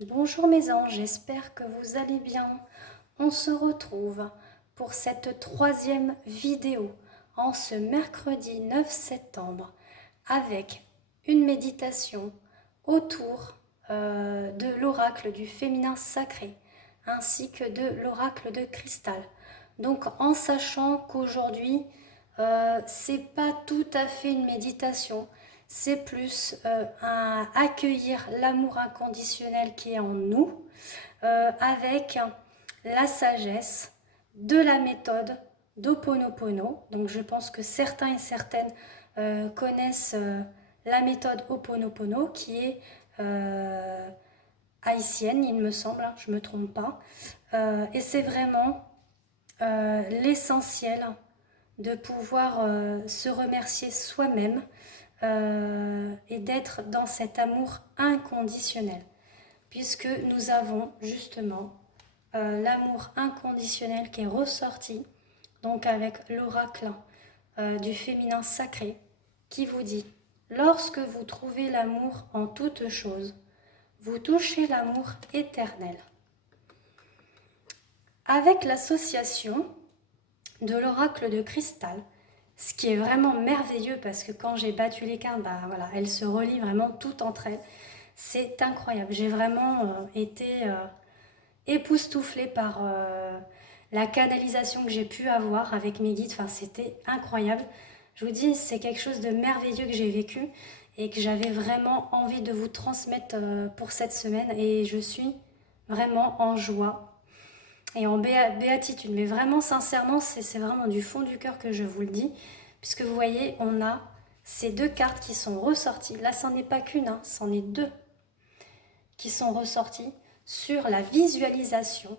Bonjour mes anges, j'espère que vous allez bien. On se retrouve pour cette troisième vidéo en ce mercredi 9 septembre avec une méditation autour de l'oracle du féminin sacré ainsi que de l'oracle de cristal. Donc en sachant qu'aujourd'hui c'est pas tout à fait une méditation, c'est plus accueillir l'amour inconditionnel qui est en nous avec la sagesse de la méthode d'Ho'oponopono. Donc je pense que certains et certaines connaissent la méthode Ho'oponopono qui est haïtienne, il me semble, hein, je ne me trompe pas. Et c'est vraiment l'essentiel de pouvoir se remercier soi-même et d'être dans cet amour inconditionnel, puisque nous avons justement l'amour inconditionnel qui est ressorti, donc avec l'oracle du féminin sacré, qui vous dit: lorsque vous trouvez l'amour en toutes choses, vous touchez l'amour éternel. Avec l'association de l'oracle de cristal, ce qui est vraiment merveilleux parce que quand j'ai battu les cartes, voilà, elles se relient vraiment toutes entre elles. C'est incroyable. J'ai vraiment été époustouflée par la canalisation que j'ai pu avoir avec mes guides. Enfin, c'était incroyable. Je vous dis, c'est quelque chose de merveilleux que j'ai vécu et que j'avais vraiment envie de vous transmettre pour cette semaine. Et je suis vraiment en joie et en béatitude. Mais vraiment, sincèrement, c'est vraiment du fond du cœur que je vous le dis. Puisque vous voyez, on a ces deux cartes qui sont ressorties. Là, c'en est pas qu'une, hein, c'en est deux qui sont ressorties sur la visualisation.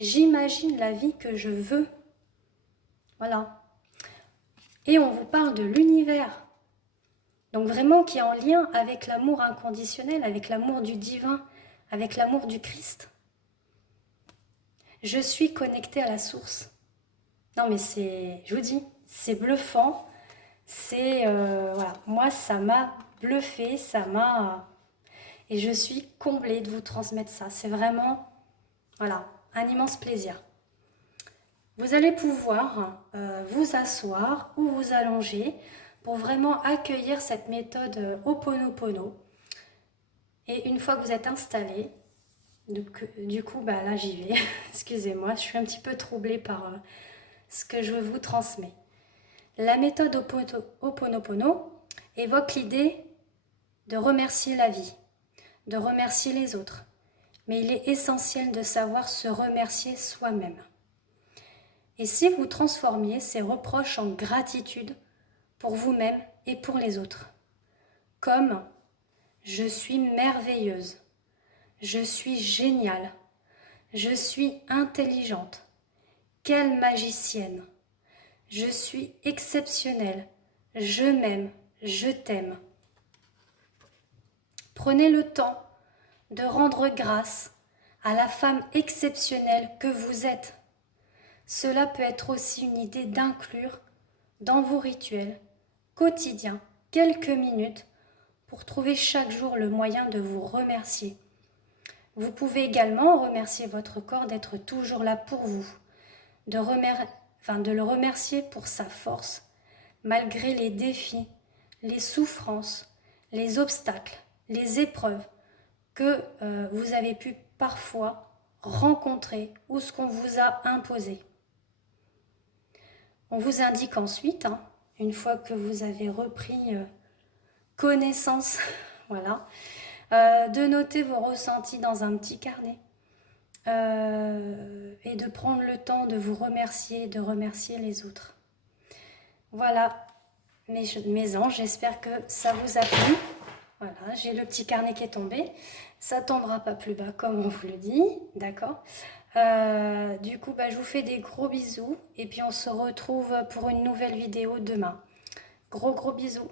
J'imagine la vie que je veux. Voilà. Et on vous parle de l'univers. Donc vraiment qui est en lien avec l'amour inconditionnel, avec l'amour du divin, avec l'amour du Christ. Je suis connectée à la source. Non mais c'est, je vous dis, c'est bluffant. C'est, voilà, moi ça m'a bluffé, ça m'a... Et je suis comblée de vous transmettre ça. C'est vraiment, voilà, un immense plaisir. Vous allez pouvoir vous asseoir ou vous allonger pour vraiment accueillir cette méthode Ho'oponopono. Et une fois que vous êtes installé, du coup, là j'y vais. Excusez-moi, je suis un petit peu troublée par ce que je vous transmets. La méthode Ho'oponopono évoque l'idée de remercier la vie, de remercier les autres. Mais il est essentiel de savoir se remercier soi-même. Et si vous transformiez ces reproches en gratitude pour vous-même et pour les autres, comme: je suis merveilleuse, je suis géniale, je suis intelligente, quelle magicienne, je suis exceptionnelle, je m'aime, je t'aime. Prenez le temps de rendre grâce à la femme exceptionnelle que vous êtes. Cela peut être aussi une idée d'inclure dans vos rituels quotidiens quelques minutes pour trouver chaque jour le moyen de vous remercier. Vous pouvez également remercier votre corps d'être toujours là pour vous, de le remercier pour sa force, malgré les défis, les souffrances, les obstacles, les épreuves que vous avez pu parfois rencontrer ou ce qu'on vous a imposé. On vous indique ensuite, une fois que vous avez repris connaissance, voilà, de noter vos ressentis dans un petit carnet et de prendre le temps de vous remercier et de remercier les autres. Voilà, mes anges, j'espère que ça vous a plu. Voilà, j'ai le petit carnet qui est tombé. Ça tombera pas plus bas comme on vous le dit, d'accord. Du coup, je vous fais des gros bisous et puis on se retrouve pour une nouvelle vidéo demain. Gros bisous.